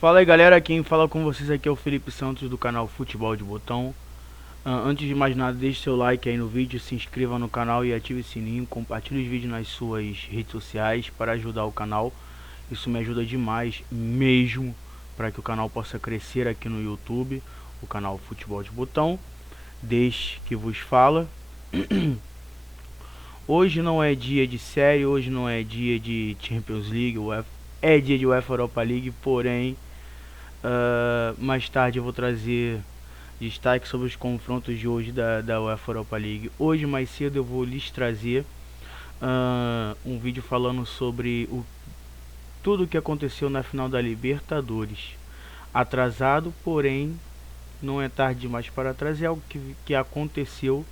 Fala aí galera, quem fala com vocês aqui é o Felipe Santos do canal Futebol de Botão. Antes de mais nada, deixe seu like aí no vídeo, se inscreva no canal e ative o sininho, compartilhe os vídeos nas suas redes sociais para ajudar o canal. Isso me ajuda demais mesmo para que o canal possa crescer aqui no YouTube, o canal Futebol de Botão. Deixe que vos fala. Hoje não é dia de série, hoje não é dia de Champions League, é dia de UEFA Europa League, porém mais tarde eu vou trazer destaque sobre os confrontos de hoje da UEFA Europa League. Hoje mais cedo eu vou lhes trazer um vídeo falando sobre tudo o que aconteceu na final da Libertadores. Atrasado, porém não é tarde demais para trazer algo que aconteceu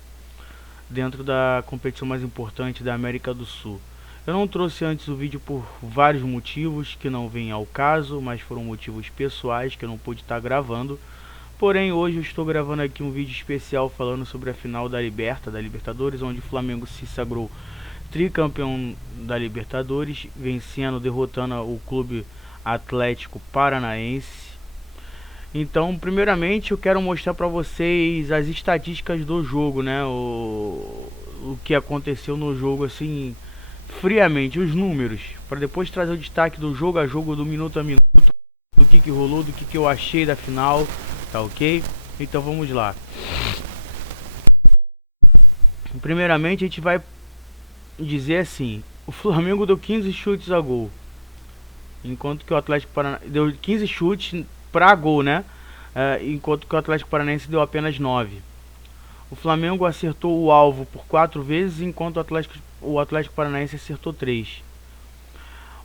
dentro da competição mais importante da América do Sul. Eu não trouxe antes o vídeo por vários motivos que não vêm ao caso, mas foram motivos pessoais que eu não pude estar gravando. Porém, hoje eu estou gravando aqui um vídeo especial falando sobre a final da Libertadores, onde o Flamengo se sagrou tricampeão da Libertadores, vencendo, derrotando o Clube Atlético Paranaense. Então, primeiramente, eu quero mostrar para vocês as estatísticas do jogo, né? O que aconteceu no jogo, assim, friamente, os números, para depois trazer o destaque do jogo a jogo, do minuto a minuto, do que rolou, do que eu achei da final, tá ok? Então vamos lá. Primeiramente a gente vai dizer assim: o Flamengo deu 15 chutes a gol, enquanto que o Atlético Paranaense deu 15 chutes para gol, né? Enquanto que o Atlético Paranaense deu apenas 9. O Flamengo acertou o alvo por 4 vezes, enquanto o Atlético Paranaense acertou 3.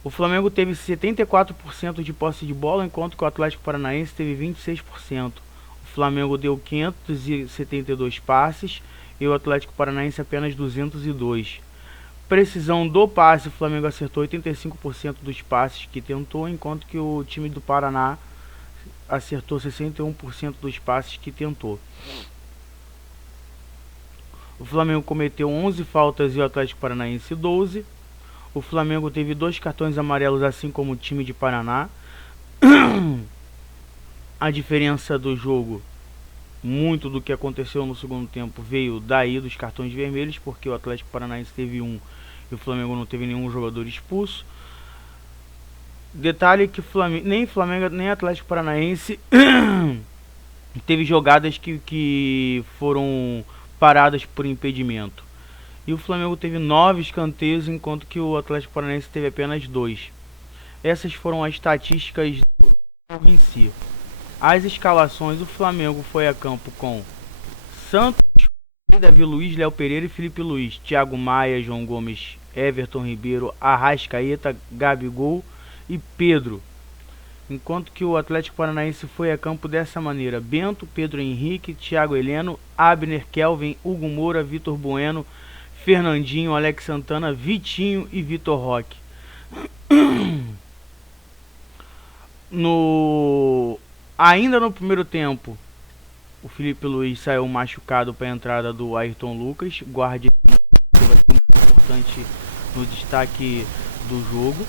O Flamengo teve 74% de posse de bola, enquanto que o Atlético Paranaense teve 26%. O Flamengo deu 572 passes e o Atlético Paranaense apenas 202. Precisão do passe, o Flamengo acertou 85% dos passes que tentou, enquanto que o time do Paraná acertou 61% dos passes que tentou. O Flamengo cometeu 11 faltas e o Atlético Paranaense 12. O Flamengo teve 2 cartões amarelos, assim como o time de Paraná. A diferença do jogo, muito do que aconteceu no segundo tempo, veio daí dos cartões vermelhos, porque o Atlético Paranaense teve um e o Flamengo não teve nenhum jogador expulso. Detalhe que nem Flamengo nem Atlético Paranaense teve jogadas que foram paradas por impedimento. E o Flamengo teve 9 escanteios, enquanto que o Atlético Paranaense teve apenas 2. Essas foram as estatísticas do jogo em si. As escalações: o Flamengo foi a campo com Santos, Davi Luiz, Léo Pereira e Felipe Luiz, Thiago Maia, João Gomes, Everton Ribeiro, Arrascaeta, Gabigol e Pedro. Enquanto que o Atlético Paranaense foi a campo dessa maneira: Bento, Pedro Henrique, Thiago Heleno, Abner, Kelvin, Hugo Moura, Vitor Bueno, Fernandinho, Alex Santana, Vitinho e Vitor Roque. Ainda no primeiro tempo, o Felipe Luiz saiu machucado para a entrada do Ayrton Lucas, guarda importante no destaque do jogo.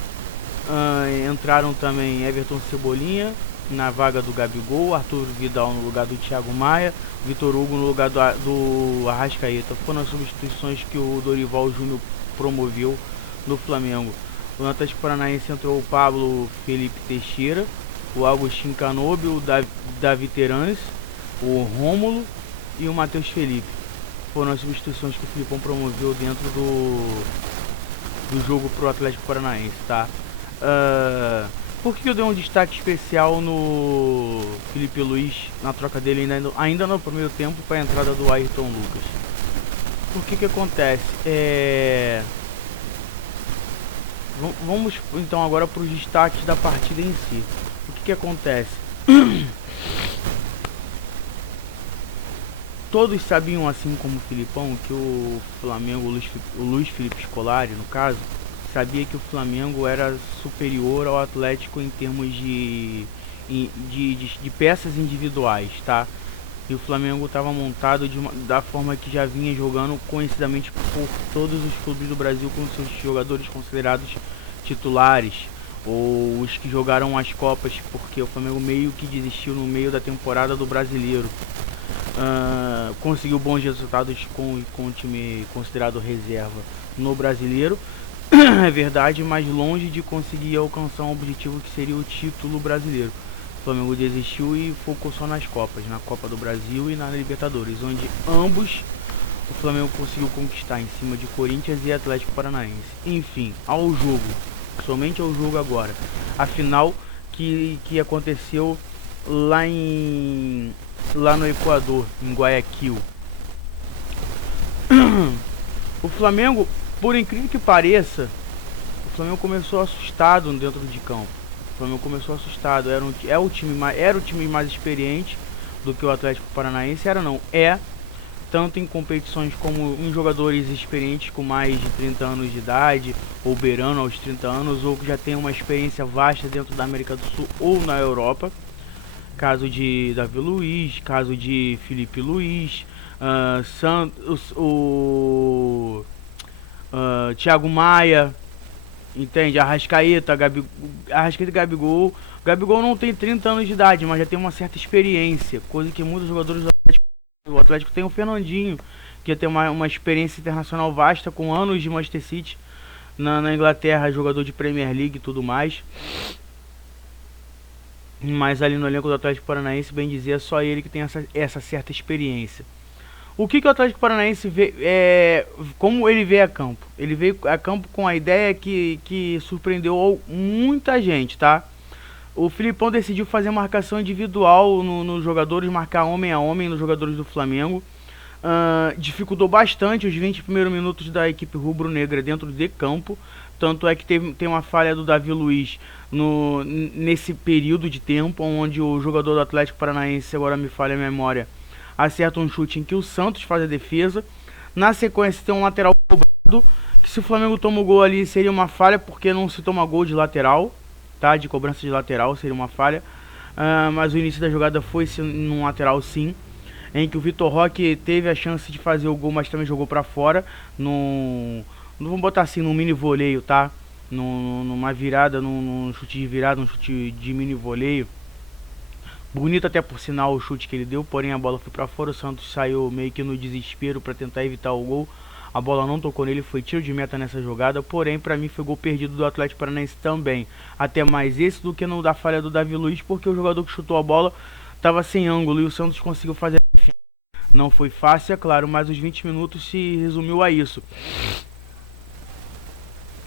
Entraram também Everton Cebolinha na vaga do Gabigol, Arthur Vidal no lugar do Thiago Maia, Vitor Hugo no lugar do Arrascaeta. Foram as substituições que o Dorival Júnior promoveu no Flamengo. No Atlético Paranaense entrou o Pablo Felipe Teixeira, o Agostinho Canobio, o Davi Terans, o Rômulo e o Matheus Felipe. Foram as substituições que o Filipão promoveu dentro do jogo pro Atlético Paranaense, tá? Por que eu dei um destaque especial no Felipe Luiz, na troca dele ainda no primeiro tempo, para a entrada do Ayrton Lucas? Por que acontece? Vamos então agora para os destaques da partida em si. O que acontece? Todos sabiam, assim como o Filipão, que o Flamengo, o Luiz Felipe Scolari, no caso, sabia que o Flamengo era superior ao Atlético em termos de peças individuais, tá? E o Flamengo estava montado da forma que já vinha jogando conhecidamente por todos os clubes do Brasil, com seus jogadores considerados titulares. ou os que jogaram as Copas, porque o Flamengo meio que desistiu no meio da temporada do Brasileiro. Conseguiu bons resultados com o time considerado reserva no Brasileiro, é verdade, mas longe de conseguir alcançar um objetivo que seria o título brasileiro. O Flamengo desistiu e focou só nas Copas, na Copa do Brasil e na Libertadores, onde ambos o Flamengo conseguiu conquistar em cima de Corinthians e Atlético Paranaense. Enfim, ao jogo, somente ao jogo agora. A final que aconteceu lá no Equador, em Guayaquil. O Flamengo, por incrível que pareça, o Flamengo começou assustado dentro de campo. O Flamengo começou assustado. Era o time mais experiente do que o Atlético Paranaense. Tanto em competições como em jogadores experientes com mais de 30 anos de idade, ou beirando aos 30 anos, ou que já tem uma experiência vasta dentro da América do Sul ou na Europa. Caso de Davi Luiz, caso de Felipe Luiz, Thiago Maia, entende? Arrascaeta e Gabigol. Gabigol não tem 30 anos de idade, mas já tem uma certa experiência, coisa que muitos jogadores do Atlético. O Atlético tem o Fernandinho, que já tem uma experiência internacional vasta, com anos de Manchester City na Inglaterra, jogador de Premier League e tudo mais. Mas ali no elenco do Atlético Paranaense, bem dizer, é só ele que tem essa certa experiência. O que o Atlético Paranaense vê, como ele veio a campo? Ele veio a campo com a ideia que surpreendeu muita gente, tá? O Filipão decidiu fazer marcação individual nos jogadores, marcar homem a homem nos jogadores do Flamengo. Dificultou bastante os 20 primeiros minutos da equipe rubro-negra dentro de campo. Tanto é que tem uma falha do Davi Luiz nesse período de tempo, onde o jogador do Atlético Paranaense, agora me falha a memória, acerta um chute em que o Santos faz a defesa. Na sequência tem um lateral cobrado, que se o Flamengo toma o gol ali seria uma falha, porque não se toma gol de lateral, tá? De cobrança de lateral seria uma falha. Mas o início da jogada foi num lateral sim, em que o Vitor Roque teve a chance de fazer o gol, mas também jogou pra fora, vamos botar assim, num mini voleio, tá? Numa virada, num chute de virada, um chute de mini voleio. Bonito até por sinal o chute que ele deu, porém a bola foi pra fora. O Santos saiu meio que no desespero pra tentar evitar o gol. A bola não tocou nele, foi tiro de meta nessa jogada, porém pra mim foi gol perdido do Atlético Paranaense também. Até mais esse do que no da falha do Davi Luiz, porque o jogador que chutou a bola tava sem ângulo e o Santos conseguiu fazer. Não foi fácil, é claro, mas os 20 minutos se resumiu a isso.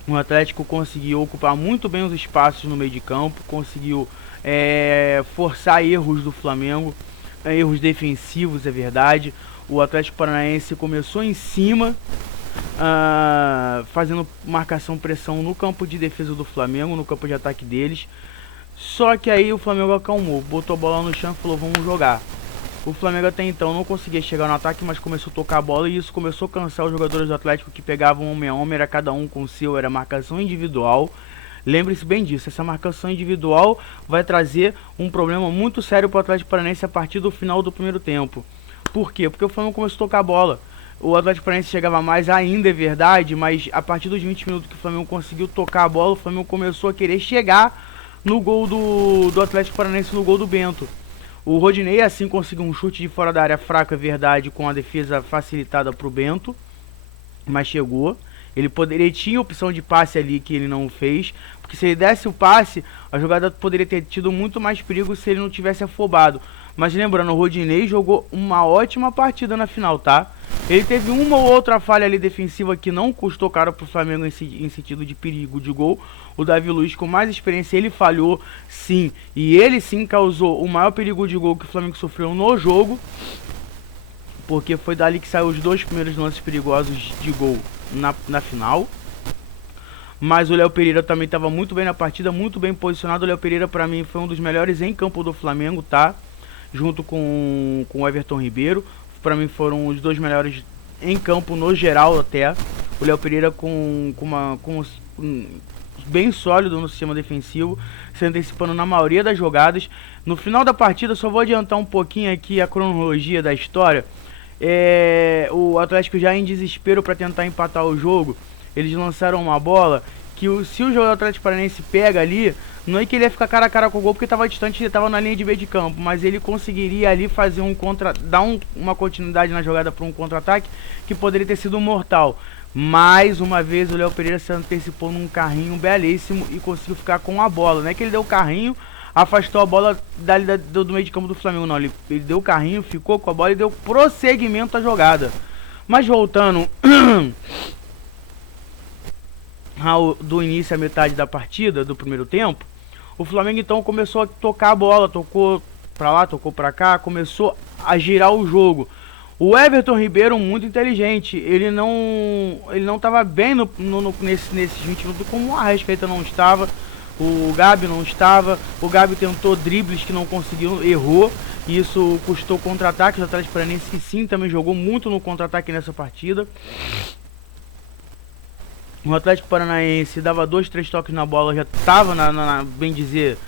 O Atlético conseguiu ocupar muito bem os espaços no meio de campo, conseguiu forçar erros do Flamengo, erros defensivos, é verdade. O Atlético Paranaense começou em cima, fazendo marcação-pressão no campo de defesa do Flamengo, no campo de ataque deles. Só que aí o Flamengo acalmou, botou a bola no chão e falou: vamos jogar. O Flamengo até então não conseguia chegar no ataque, mas começou a tocar a bola e isso começou a cansar os jogadores do Atlético, que pegavam homem a homem, era cada um com o seu, era marcação individual. Lembre-se bem disso, essa marcação individual vai trazer um problema muito sério para o Atlético Paranaense a partir do final do primeiro tempo. Por quê? Porque o Flamengo começou a tocar a bola. O Atlético Paranaense chegava mais ainda, é verdade, mas a partir dos 20 minutos que o Flamengo conseguiu tocar a bola, o Flamengo começou a querer chegar no gol do Atlético Paranaense, no gol do Bento. O Rodinei assim conseguiu um chute de fora da área fraca, é verdade, com a defesa facilitada para o Bento, mas chegou. Ele tinha opção de passe ali que ele não fez, porque se ele desse o passe, a jogada poderia ter tido muito mais perigo se ele não tivesse afobado. Mas lembrando, o Rodinei jogou uma ótima partida na final, tá? Ele teve uma ou outra falha ali defensiva que não custou caro pro Flamengo em sentido de perigo de gol. O Davi Luiz, com mais experiência, ele falhou sim, e ele sim causou o maior perigo de gol que o Flamengo sofreu no jogo, porque foi dali que saiu os dois primeiros lances perigosos de gol na final. Mas o Léo Pereira também estava muito bem na partida, muito bem posicionado. O Léo Pereira pra mim foi um dos melhores em campo do Flamengo, tá? Junto com o Everton Ribeiro. Pra mim foram os dois melhores em campo no geral até. O Léo Pereira bem sólido no sistema defensivo, se antecipando na maioria das jogadas. No final da partida, só vou adiantar um pouquinho aqui a cronologia da história. O Atlético já em desespero para tentar empatar o jogo, eles lançaram uma bola se o jogador do Atlético Paranaense pega ali, não é que ele ia ficar cara a cara com o gol porque estava distante, ele estava na linha de meio de campo, mas ele conseguiria ali fazer uma continuidade na jogada para um contra-ataque que poderia ter sido mortal. Mais uma vez o Léo Pereira se antecipou num carrinho belíssimo e conseguiu ficar com a bola. Não é que ele deu o carrinho, afastou a bola do meio de campo do Flamengo, não. Ele deu o carrinho, ficou com a bola e deu prosseguimento à jogada. Mas voltando do início à metade da partida, do primeiro tempo, o Flamengo então começou a tocar a bola, tocou pra lá, tocou pra cá, começou a girar o jogo. O Everton Ribeiro, muito inteligente, ele não estava bem nesses 20 minutos, como o Arrascaeta não estava, o Gabi não estava, o Gabi tentou dribles que não conseguiu, errou, e isso custou contra-ataque. O Atlético Paranaense, que sim, também jogou muito no contra-ataque nessa partida. O Atlético Paranaense dava 2, 3 toques na bola, já estava, bem dizer,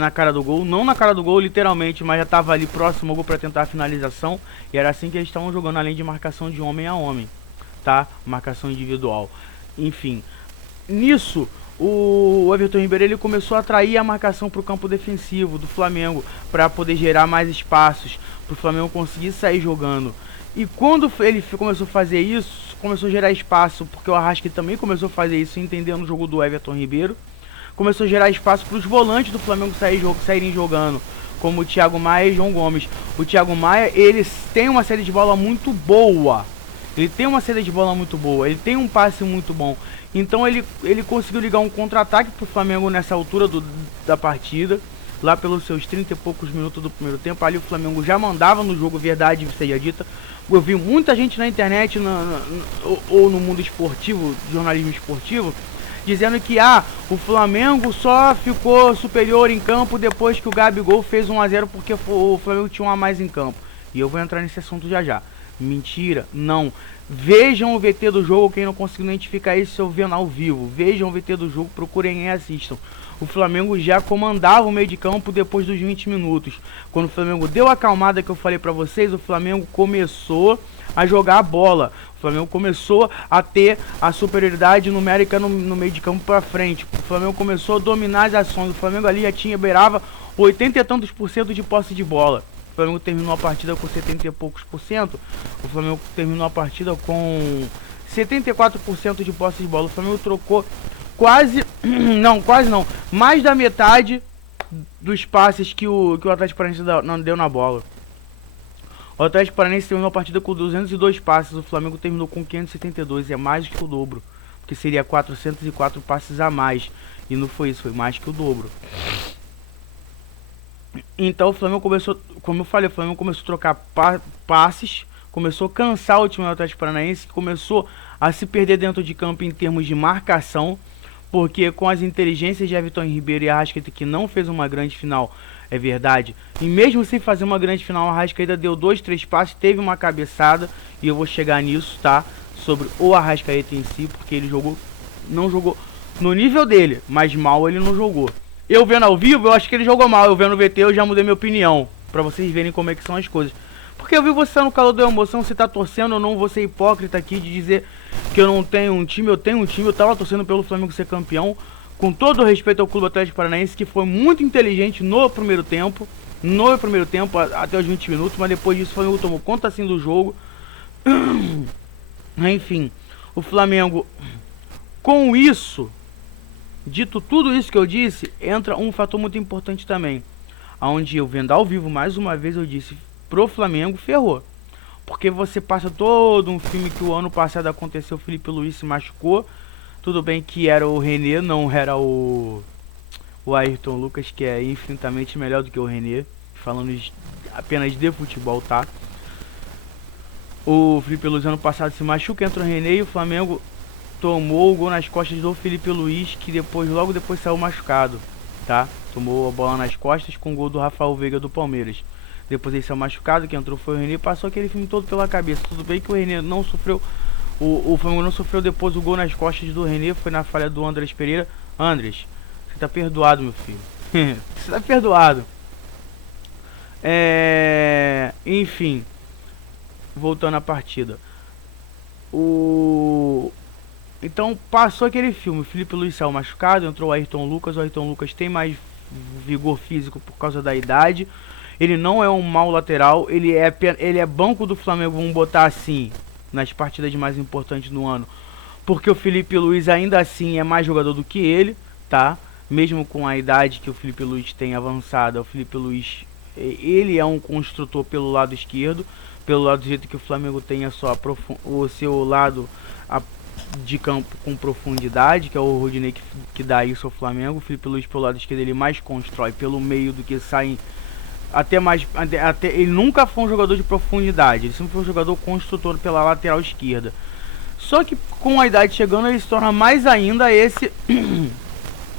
na cara do gol. Não na cara do gol, literalmente, mas já estava ali próximo ao gol para tentar a finalização. E era assim que eles estavam jogando, além de marcação de homem a homem, tá? Marcação individual. Enfim, nisso, o Everton Ribeiro ele começou a atrair a marcação para o campo defensivo do Flamengo, para poder gerar mais espaços, para o Flamengo conseguir sair jogando. E quando ele começou a fazer isso, começou a gerar espaço, porque o Arrascaeta também começou a fazer isso, entendendo o jogo do Everton Ribeiro. Começou a gerar espaço para os volantes do Flamengo saírem jogando, como o Thiago Maia e João Gomes. O Thiago Maia, ele tem uma saída de bola muito boa. Ele tem um passe muito bom. Então ele conseguiu ligar um contra-ataque para o Flamengo nessa altura da partida. Lá pelos seus 30 e poucos minutos do primeiro tempo, ali o Flamengo já mandava no jogo, verdade seja dita. Eu vi muita gente na internet ou no mundo esportivo, jornalismo esportivo, dizendo que o Flamengo só ficou superior em campo depois que o Gabigol fez 1 a 0 porque o Flamengo tinha um a mais em campo. E eu vou entrar nesse assunto já já. Mentira, não. Vejam o VT do jogo, quem não conseguiu identificar isso, eu vendo ao vivo. Vejam o VT do jogo, procurem e assistam. O Flamengo já comandava o meio de campo depois dos 20 minutos. Quando o Flamengo deu a acalmada que eu falei pra vocês, o Flamengo começou a jogar a bola. O Flamengo começou a ter a superioridade numérica no meio de campo pra frente. O Flamengo começou a dominar as ações. O Flamengo ali já beirava 80 e tantos por cento de posse de bola. O Flamengo terminou a partida com 70 e poucos por cento. O Flamengo terminou a partida com 74% de posse de bola. O Flamengo trocou quase não, mais da metade dos passes que o Atlético Paranaense não deu na bola. O Atlético Paranaense terminou a partida com 202 passes, o Flamengo terminou com 572, é mais que o dobro, porque seria 404 passes a mais, e não foi isso, foi mais que o dobro. Então o Flamengo começou, como eu falei, o Flamengo começou a trocar passes, começou a cansar o time do Atlético Paranaense, começou a se perder dentro de campo em termos de marcação, porque com as inteligências de Everton Ribeiro e Arrascaeta, que não fez uma grande final, é verdade, e mesmo sem fazer uma grande final, o Arrascaeta deu 2, 3 passes, teve uma cabeçada, e eu vou chegar nisso, tá? Sobre o Arrascaeta em si, porque ele não jogou no nível dele, mas mal ele não jogou. Eu vendo ao vivo, eu acho que ele jogou mal, eu vendo no VT, eu já mudei minha opinião, pra vocês verem como é que são as coisas. Porque eu vi você no calor da emoção, você tá torcendo, eu não vou ser hipócrita aqui de dizer que eu não tenho um time, eu tenho um time, eu tava torcendo pelo Flamengo ser campeão, com todo o respeito ao Clube Atlético Paranaense, que foi muito inteligente no primeiro tempo, até os 20 minutos, mas depois disso o Flamengo tomou conta assim do jogo. Enfim, o Flamengo, com isso, dito tudo isso que eu disse, entra um fator muito importante também, onde eu vendo ao vivo mais uma vez eu disse, pro Flamengo ferrou, porque você passa todo um filme que o ano passado aconteceu, o Felipe Luiz se machucou, tudo bem que era o René, não era o Ayrton Lucas, que é infinitamente melhor do que o René, falando apenas de futebol, tá? O Felipe Luiz ano passado se machuca, entra o René e o Flamengo tomou o gol nas costas do Felipe Luiz, que logo depois saiu machucado, tá? Tomou a bola nas costas com o gol do Rafael Veiga do Palmeiras. Depois ele saiu machucado, quem entrou foi o René, passou aquele filme todo pela cabeça. Tudo bem que o René não sofreu, o Flamengo não sofreu depois o gol nas costas do René, foi na falha do Andrés Pereira. Andrés, você tá perdoado, meu filho. Você tá perdoado. Enfim, voltando à partida. O Então passou aquele filme, o Felipe Luiz saiu machucado, entrou o Ayrton Lucas tem mais vigor físico por causa da idade. Ele não é um mau lateral, ele é banco do Flamengo, vamos botar assim, nas partidas mais importantes do ano. Porque o Felipe Luiz ainda assim é mais jogador do que ele, tá? Mesmo com a idade que o Felipe Luiz tem avançada, o Felipe Luiz, ele é um construtor pelo lado esquerdo, pelo lado direito que o Flamengo tem o seu lado de campo com profundidade, que é o Rodinei que dá isso ao Flamengo. O Felipe Luiz pelo lado esquerdo ele mais constrói pelo meio do que sai ele nunca foi um jogador de profundidade, ele sempre foi um jogador construtor pela lateral esquerda. Só que com a idade chegando ele se torna mais ainda esse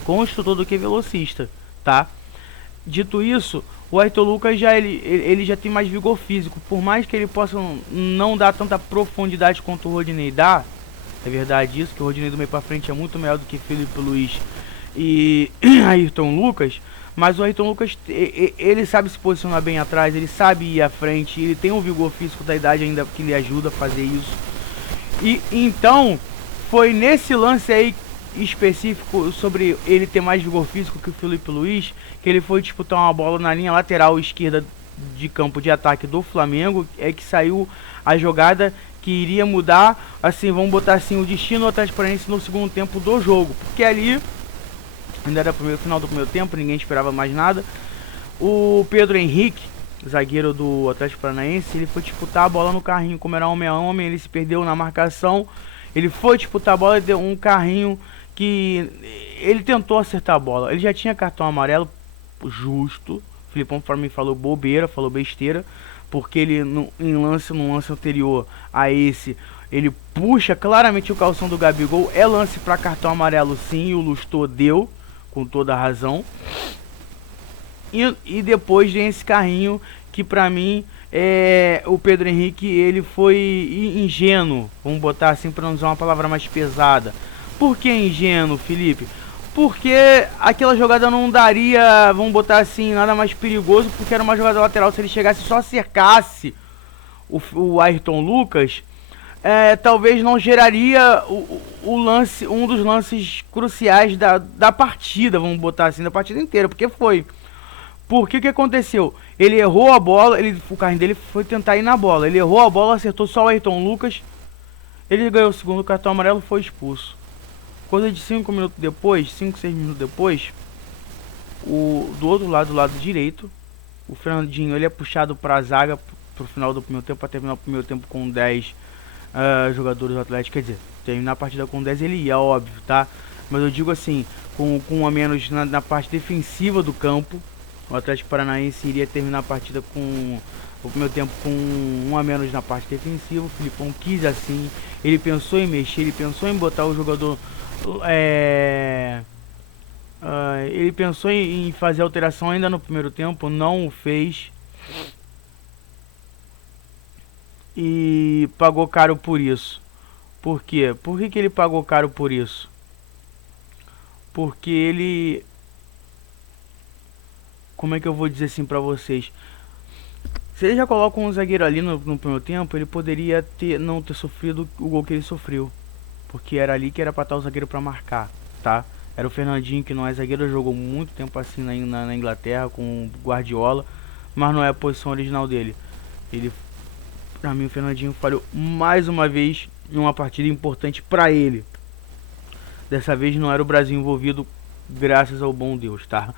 construtor do que velocista, tá? Dito isso, o Ayrton Lucas ele já tem mais vigor físico, por mais que ele possa não dar tanta profundidade quanto o Rodinei dá. É verdade isso, que o Rodinei do meio pra frente é muito melhor do que Felipe Luiz e Ayrton Lucas. Mas o Ayrton Lucas, ele sabe se posicionar bem atrás, ele sabe ir à frente, ele tem um vigor físico da idade ainda que lhe ajuda a fazer isso. E então, foi nesse lance aí específico sobre ele ter mais vigor físico que o Felipe Luiz, que ele foi disputar uma bola na linha lateral esquerda de campo de ataque do Flamengo, é que saiu a jogada que iria mudar, assim, vamos botar assim, o destino do Atlético Paranaense no segundo tempo do jogo, porque ali ainda era o final do primeiro tempo, ninguém esperava mais nada. O Pedro Henrique, zagueiro do Atlético Paranaense, ele foi disputar a bola no carrinho, como era homem a homem, ele se perdeu na marcação, ele foi disputar a bola e deu um carrinho que ele tentou acertar a bola, ele já tinha cartão amarelo justo. O Filipão para mim falou bobeira, falou besteira, porque ele num lance anterior a esse, ele puxa claramente o calção do Gabigol, é lance para cartão amarelo sim, e o Lustô deu com toda a razão. E depois vem esse carrinho que pra mim o Pedro Henrique ele foi ingênuo, vamos botar assim para não usar uma palavra mais pesada. Por que ingênuo, Felipe? Porque aquela jogada não daria, vamos botar assim, nada mais perigoso, porque era uma jogada lateral. Se ele chegasse e só cercasse o Ayrton Lucas, talvez não geraria o lance, um dos lances cruciais da partida, vamos botar assim, da partida inteira, porque foi. Porque o que aconteceu? Ele errou a bola, o carrinho dele foi tentar ir na bola, ele errou a bola, acertou só o Ayrton Lucas, ele ganhou o segundo cartão amarelo, foi expulso. Coisa de 5 minutos depois, 5, 6 minutos depois, do outro lado, do lado direito, o Fernandinho ele é puxado para a zaga pro final do primeiro tempo, para terminar o primeiro tempo com 10 jogadores do Atlético. Quer dizer, terminar a partida com 10 ele ia, óbvio, tá? Mas eu digo assim, com um a menos na parte defensiva do campo, o Atlético Paranaense iria terminar a partida com o primeiro tempo com um a menos na parte defensiva. O Filipão quis assim, ele pensou em mexer, ele pensou em botar o jogador... ele pensou em fazer alteração ainda no primeiro tempo, não o fez. E pagou caro por isso. Por quê? Por que ele pagou caro por isso? Porque ele... Como é que eu vou dizer assim pra vocês? Se ele já coloca um zagueiro ali no primeiro tempo, ele poderia não ter sofrido o gol que ele sofreu. Porque era ali que era pra estar o zagueiro pra marcar, tá? Era o Fernandinho, que não é zagueiro, jogou muito tempo assim na Inglaterra com o Guardiola, mas não é a posição original dele. Pra mim, o Fernandinho falhou mais uma vez em uma partida importante pra ele. Dessa vez não era o Brasil envolvido, graças ao bom Deus, tá?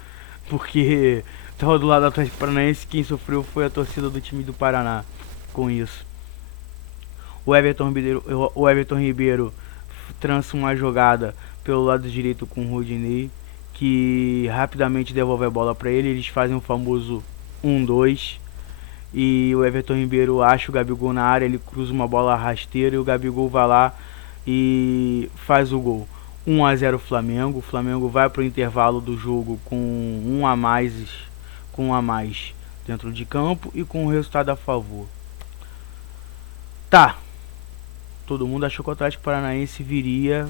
Porque tava do lado do Atlético Paranaense, quem sofreu foi a torcida do time do Paraná com isso. O Everton Ribeiro trança uma jogada pelo lado direito com o Rodinei, que rapidamente devolve a bola para ele. Eles fazem o famoso 1-2 e o Everton Ribeiro acha o Gabigol na área, ele cruza uma bola rasteira e o Gabigol vai lá e faz o gol. 1-0 Flamengo. O Flamengo vai para o intervalo do jogo com um a mais dentro de campo e com o resultado a favor. Tá. Todo mundo achou que o Atlético Paranaense viria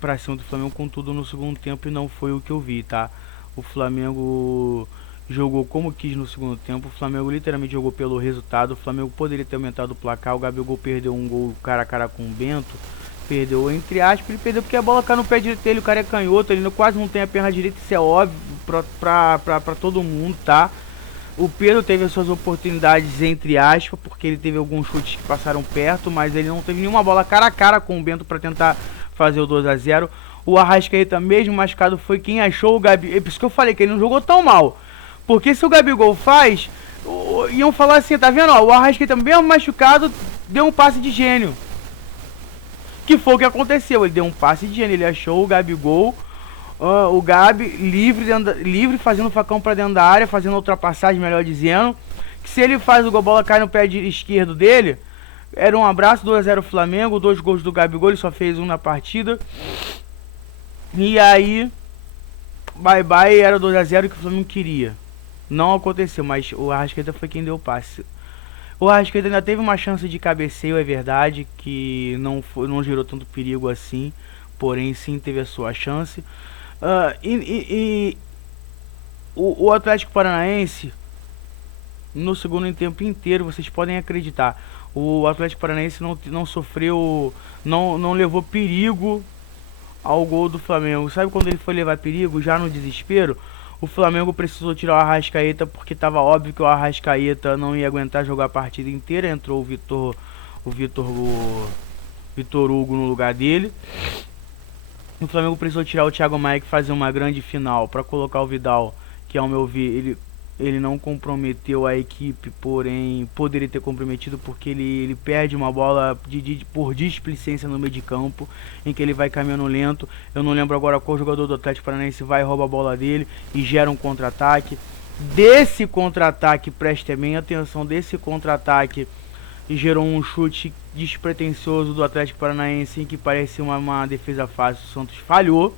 pra cima do Flamengo com tudo no segundo tempo e não foi o que eu vi, tá? O Flamengo jogou como quis no segundo tempo, o Flamengo literalmente jogou pelo resultado, o Flamengo poderia ter aumentado o placar, o Gabigol perdeu um gol cara a cara com o Bento, Perdeu, entre aspas, ele perdeu porque a bola caiu no pé direito dele, o cara é canhoto, ele quase não tem a perna direita, isso é óbvio pra todo mundo, tá? O Pedro teve as suas oportunidades, entre aspas, porque ele teve alguns chutes que passaram perto, mas ele não teve nenhuma bola cara a cara com o Bento para tentar fazer o 2 a 0. O Arrascaeta, mesmo machucado, foi quem achou o Gabi. É por isso que eu falei que ele não jogou tão mal. Porque se o Gabigol faz, iam falar assim, tá vendo? Ó, o Arrascaeta, mesmo machucado, deu um passe de gênio. Que foi o que aconteceu, ele deu um passe de gênio, ele achou o Gabigol, o Gabi livre fazendo o facão pra dentro da área, fazendo a ultrapassagem, melhor dizendo. Que se ele faz o gol, a bola cai no pé esquerdo dele, era um abraço, 2 a 0 Flamengo, 2 gols do Gabigol, ele só fez um na partida. E aí, bye bye, era 2 a 0 que o Flamengo queria. Não aconteceu, mas o Arrascaeta foi quem deu o passe. O Arrascaeta ainda teve uma chance de cabeceio, é verdade, que não gerou tanto perigo assim, porém sim teve a sua chance. O Atlético Paranaense, no segundo tempo inteiro, vocês podem acreditar, o Atlético Paranaense não sofreu, não levou perigo ao gol do Flamengo. Sabe quando ele foi levar perigo, já no desespero? O Flamengo precisou tirar o Arrascaeta porque estava óbvio que o Arrascaeta não ia aguentar jogar a partida inteira. Entrou o Vitor Hugo no lugar dele. O Flamengo precisou tirar o Thiago Maia, que fazia uma grande final, para colocar o Vidal, que ao meu ver ele não comprometeu a equipe, porém poderia ter comprometido porque ele perde uma bola por displicência no meio de campo, em que ele vai caminhando lento. Eu não lembro agora qual jogador do Atlético Paranaense vai e rouba a bola dele e gera um contra-ataque. Desse contra-ataque, prestem bem atenção, desse contra-ataque gerou um chute despretensioso do Atlético Paranaense, em que parecia uma defesa fácil. O Santos falhou,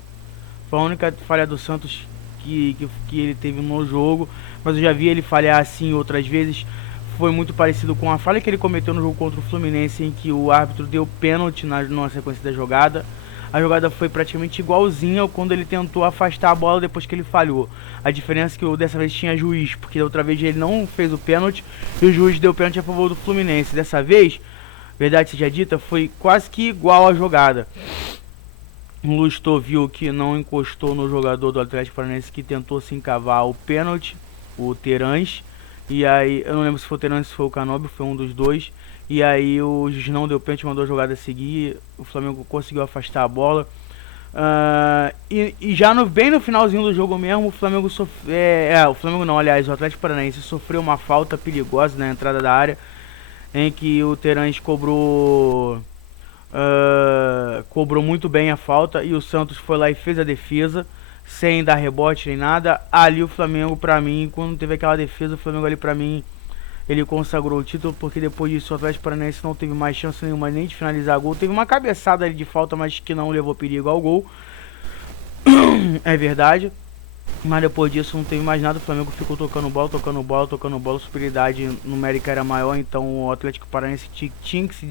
foi a única falha do Santos que ele teve no jogo, mas eu já vi ele falhar assim outras vezes. Foi muito parecido com a falha que ele cometeu no jogo contra o Fluminense, em que o árbitro deu pênalti na sequência da jogada. A jogada foi praticamente igualzinha quando ele tentou afastar a bola depois que ele falhou. A diferença é que dessa vez tinha juiz, porque da outra vez ele não fez o pênalti e o juiz deu pênalti a favor do Fluminense. Dessa vez, verdade seja dita, foi quase que igual a jogada. O Lustor viu que não encostou no jogador do Atlético Paranaense, que tentou se encavar o pênalti, o Terãs. E aí, eu não lembro se foi o Terãs ou se foi o Canóbio, foi um dos dois. E aí o juiz não deu pênalti, mandou a jogada seguir. O Flamengo conseguiu afastar a bola. E já bem no finalzinho do jogo mesmo, o Flamengo o Flamengo não, aliás, o Atlético Paranaense sofreu uma falta perigosa na entrada da área, em que o Terãs cobrou muito bem a falta e o Santos foi lá e fez a defesa sem dar rebote nem nada. Ali o Flamengo, pra mim, quando teve aquela defesa, o Flamengo ali pra mim, ele consagrou o título, porque depois disso o Atlético Paranaense não teve mais chance nenhuma nem de finalizar gol. Teve uma cabeçada ali de falta, mas que não levou perigo ao gol. É verdade. Mas depois disso não teve mais nada. O Flamengo ficou tocando bola. A superioridade numérica era maior, então o Atlético Paranaense tinha que se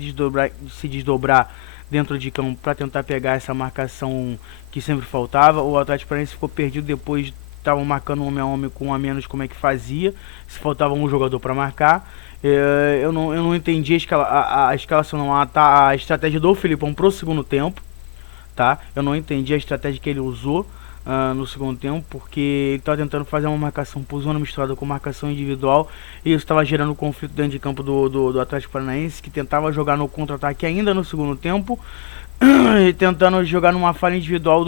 desdobrar dentro de campo para tentar pegar essa marcação que sempre faltava. O Atlético Paranaense ficou perdido depois. Estavam marcando homem a homem com um a menos, como é que fazia, se faltava um jogador para marcar. Eu não entendi a escalação, não, a estratégia do Filipão pro segundo tempo, tá? Eu não entendi a estratégia que ele usou no segundo tempo, porque ele estava tentando fazer uma marcação por zona misturada com marcação individual, e isso estava gerando conflito dentro de campo do Atlético Paranaense, que tentava jogar no contra-ataque ainda no segundo tempo, e tentando jogar numa falha individual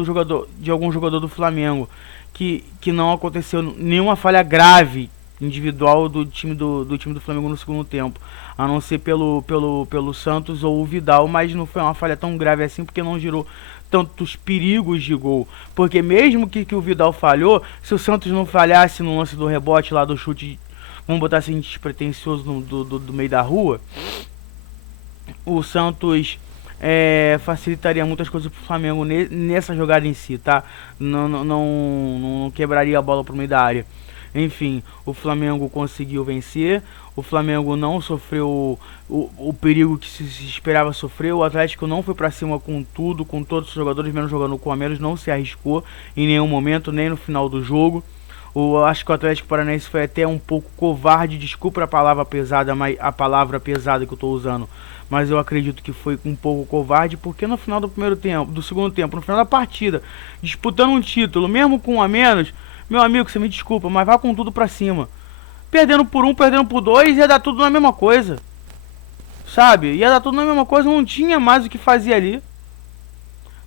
de algum jogador do Flamengo. Que não aconteceu nenhuma falha grave individual do time do Flamengo no segundo tempo, a não ser pelo Santos ou o Vidal, mas não foi uma falha tão grave assim, porque não gerou tantos perigos de gol. Porque mesmo que o Vidal falhou, se o Santos não falhasse no lance do rebote lá do chute, vamos botar assim, despretensioso do meio da rua, o Santos facilitaria muitas coisas pro Flamengo nessa jogada em si, tá? Não quebraria a bola pro meio da área. Enfim, o Flamengo conseguiu vencer. O Flamengo não sofreu o perigo que se esperava sofrer. O Atlético não foi pra cima com tudo, com todos os jogadores, menos jogando com a menos, não se arriscou em nenhum momento, nem no final do jogo. Acho que o Atlético Paranaense foi até um pouco covarde, desculpa a palavra pesada, mas a palavra pesada que eu tô usando, mas eu acredito que foi um pouco covarde, porque no final do primeiro tempo, do segundo tempo, no final da partida, disputando um título, mesmo com um a menos, meu amigo, você me desculpa, mas vá com tudo pra cima. Perdendo por um, perdendo por dois, ia dar tudo na mesma coisa. Sabe? Ia dar tudo na mesma coisa, não tinha mais o que fazer ali.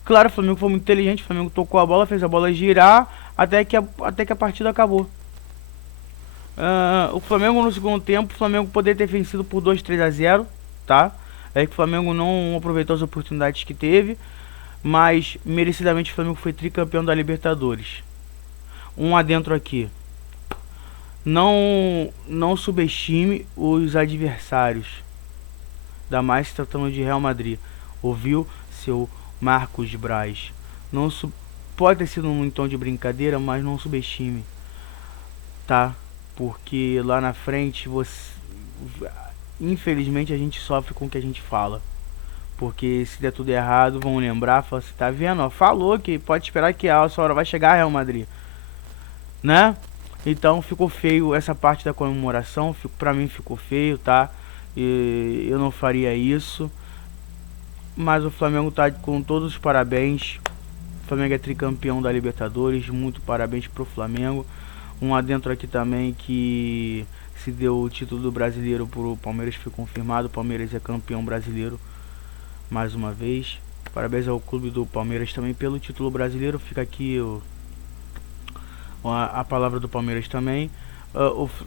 Claro, o Flamengo foi muito inteligente, o Flamengo tocou a bola, fez a bola girar, até que a partida acabou. O Flamengo no segundo tempo, o Flamengo poderia ter vencido por 2-3-0, tá? É que o Flamengo não aproveitou as oportunidades que teve, mas merecidamente o Flamengo foi tricampeão da Libertadores. Um adentro aqui. Não subestime os adversários, ainda mais se tratando de Real Madrid. Ouviu, seu Marcos Braz? Não pode ter sido um tom de brincadeira, mas não subestime, tá? Porque lá na frente infelizmente a gente sofre com o que a gente fala. Porque se der tudo errado, vão lembrar, falar assim, tá vendo? Ó, falou que pode esperar que a sua hora vai chegar, Real Madrid, né? Então ficou feio essa parte da comemoração, pra mim ficou feio, tá? E eu não faria isso. Mas o Flamengo tá com todos os parabéns. O Flamengo é tricampeão da Libertadores, muito parabéns pro Flamengo. Um adentro aqui também que se deu o título do brasileiro pro Palmeiras, foi confirmado. O Palmeiras é campeão brasileiro mais uma vez. Parabéns ao clube do Palmeiras também pelo título brasileiro. Fica aqui a palavra do Palmeiras também.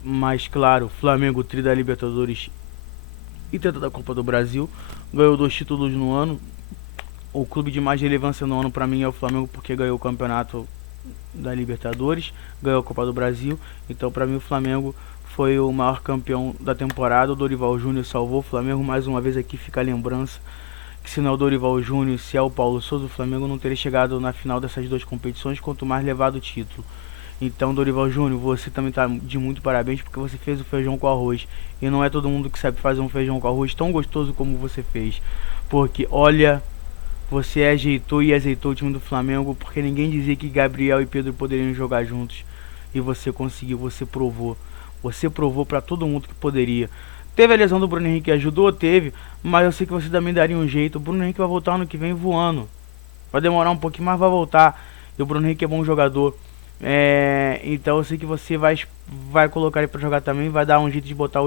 Mas claro, Flamengo tri da Libertadores e tenta da Copa do Brasil. Ganhou 2 títulos no ano. O clube de mais relevância no ano pra mim é o Flamengo, porque ganhou o campeonato da Libertadores, ganhou a Copa do Brasil. Então pra mim o Flamengo foi o maior campeão da temporada. O Dorival Júnior salvou o Flamengo. Mais uma vez aqui fica a lembrança que se não é o Dorival Júnior, se é o Paulo Souza, o Flamengo não teria chegado na final dessas 2 competições, quanto mais levado o título. Então, Dorival Júnior, você também tá de muito parabéns, porque você fez o feijão com arroz. E não é todo mundo que sabe fazer um feijão com arroz tão gostoso como você fez. Porque, olha, você ajeitou e azeitou o time do Flamengo, porque ninguém dizia que Gabriel e Pedro poderiam jogar juntos. E você conseguiu, você provou. Você provou pra todo mundo que poderia. Teve a lesão do Bruno Henrique que ajudou? Teve. Mas eu sei que você também daria um jeito. O Bruno Henrique vai voltar ano que vem voando. Vai demorar um pouquinho, mas vai voltar. E o Bruno Henrique é bom jogador. Então eu sei que você vai colocar ele pra jogar também. Vai dar um jeito de botar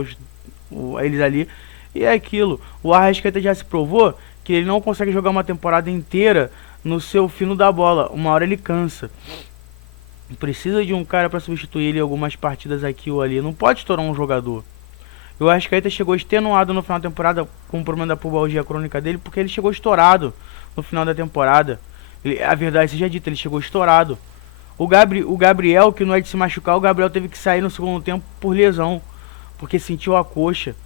eles ali. E é aquilo. O Arrascaeta já se provou que ele não consegue jogar uma temporada inteira no seu fino da bola. Uma hora ele cansa. Precisa de um cara pra substituir ele em algumas partidas aqui ou ali. Não pode estourar um jogador. O Arrascaeta chegou extenuado no final da temporada com o problema da pubalgia crônica dele, porque ele chegou estourado no final da temporada. A verdade seja dita, ele chegou estourado. O Gabriel, que não é de se machucar, o Gabriel teve que sair no segundo tempo por lesão, porque sentiu a coxa.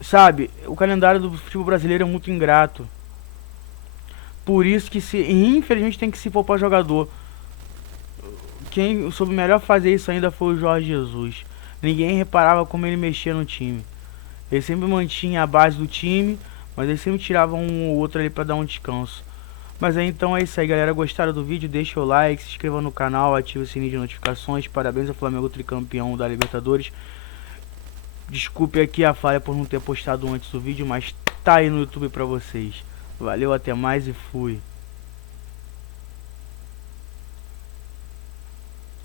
Sabe, o calendário do futebol brasileiro é muito ingrato. Por isso que infelizmente tem que se poupar jogador. Quem soube melhor fazer isso ainda foi o Jorge Jesus. Ninguém reparava como ele mexia no time. Ele sempre mantinha a base do time, mas ele sempre tirava um ou outro ali pra dar um descanso. Mas aí então é isso aí, galera. Gostaram do vídeo? Deixa o like, se inscreva no canal, ative o sininho de notificações. Parabéns ao Flamengo tricampeão da Libertadores. Desculpe aqui a falha por não ter postado antes do vídeo, mas tá aí no YouTube pra vocês. Valeu, até mais e fui.